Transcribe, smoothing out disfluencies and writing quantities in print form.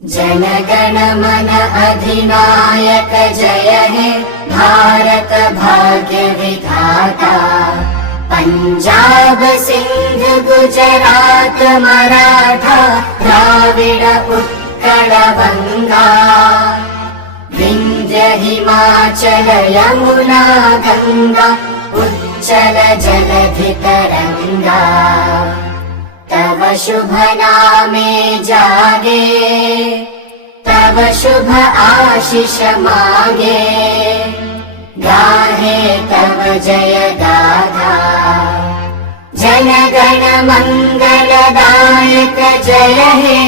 जनगण मन अधिनायक जय हे भारत भाग्य विधाता। पंजाब सिंध गुजरात मराठा द्राविड उत्कल बंगा। विंध्य हिमाचल यमुना गंगा उच्चल जलधि तरंगा। तव शुभ नामे जागे तव शुभ आशीष मागे। गाहे तव जय गाथा जनगण मंगलदायक जय हे।